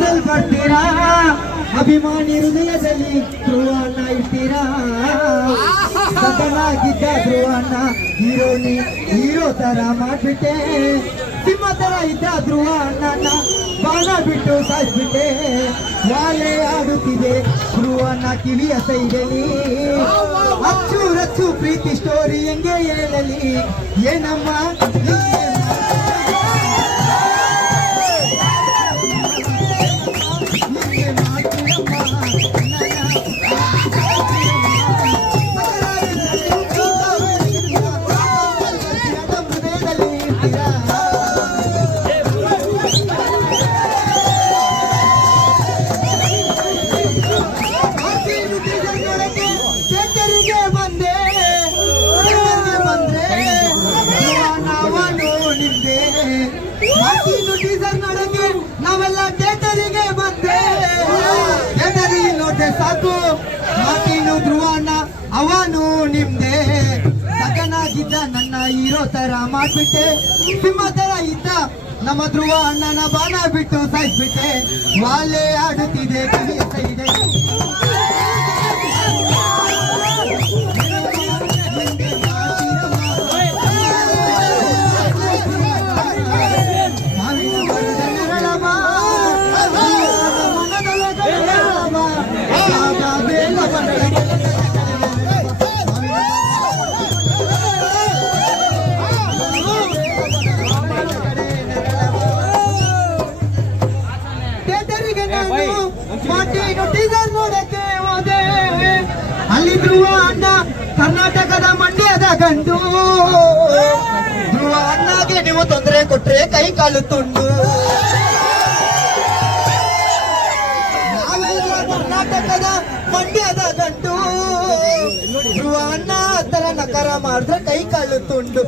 ಸಲ್ಪಡ್ತೀರಾ ಅಭಿಮಾನಿ ಹೃದಯದಲ್ಲಿ ಧ್ರುವಣ್ಣ ಇರ್ತೀರಾ ಸದನಾಗಿದ್ದ ಧ್ರುವಣ್ಣ ಹೀರೋ ತರ ಮಾಡ್ಬಿಟ್ಟೆ ಸಿಂಹ ತರ ಇದ್ದ ಧ್ರುವ ಅಣ್ಣನ ಬಾಣ ಬಿಟ್ಟು ಸಾಯಿಸ್ಬಿಟ್ಟೆ ವಾಲೆ ಆಡುತ್ತಿದೆ ಧ್ರುವಣ್ಣ ಕಿವಿಯ ಸೈಡಲಿ ಅಚ್ಚು ರಚ್ಚು ಪ್ರೀತಿ ಸ್ಟೋರಿ ಹೆಂಗೆ ಹೇಳಲಿ ಏನಮ್ಮ ನಾವೆಲ್ಲ ಥಿಯೇಟರಿಗೆ ಬಂದೆ ಥಿಯೇಟರಿಗೆ ನೋಡ್ದೆ ಸಾಕು ಮಾತಿನು ಧ್ರುವಣ್ಣ ಅವನು ನಿಮ್ದೆ ಸಗನಾಗಿದ್ದ ನನ್ನ ಹೀರೋ ತರ ಮಾಡ್ಬಿಟ್ಟೆ ಸಿಂಹ ತರ ಇದ್ದ ನಮ್ಮ ಧ್ರುವ ಅಣ್ಣನ ಬಾಣ ಬಿಟ್ಟು ಸಾಯಿಸ್ಬಿಟ್ಟೆ ವಾಲೆ ಆಡುತ್ತಿದೆ ಕಿವಿಯ ಸೈಡೆ ಟೀಸರ್ ನೋಡಕ್ಕೆ ಹೋದೆ ಅಲ್ಲಿ ಧ್ರುವ ಅಣ್ಣ ಕರ್ನಾಟಕದ ಮಂಡ್ಯದ ಗಂಡು ಧ್ರುವ ಅಣ್ಣಗೆ ನೀವು ತೊಂದರೆ ಕೊಟ್ರೆ ಕೈ ಕಾಲು ತುಂಡು ನಾವೆಲ್ಲ ಕರ್ನಾಟಕದ ಮಂಡ್ಯದ ಗಂಡು ಧ್ರುವ ಅಣ್ಣ ತರ ನಕಾರ ಮಾಡಿದ್ರೆ ಕೈ ಕಾಲು ತುಂಡು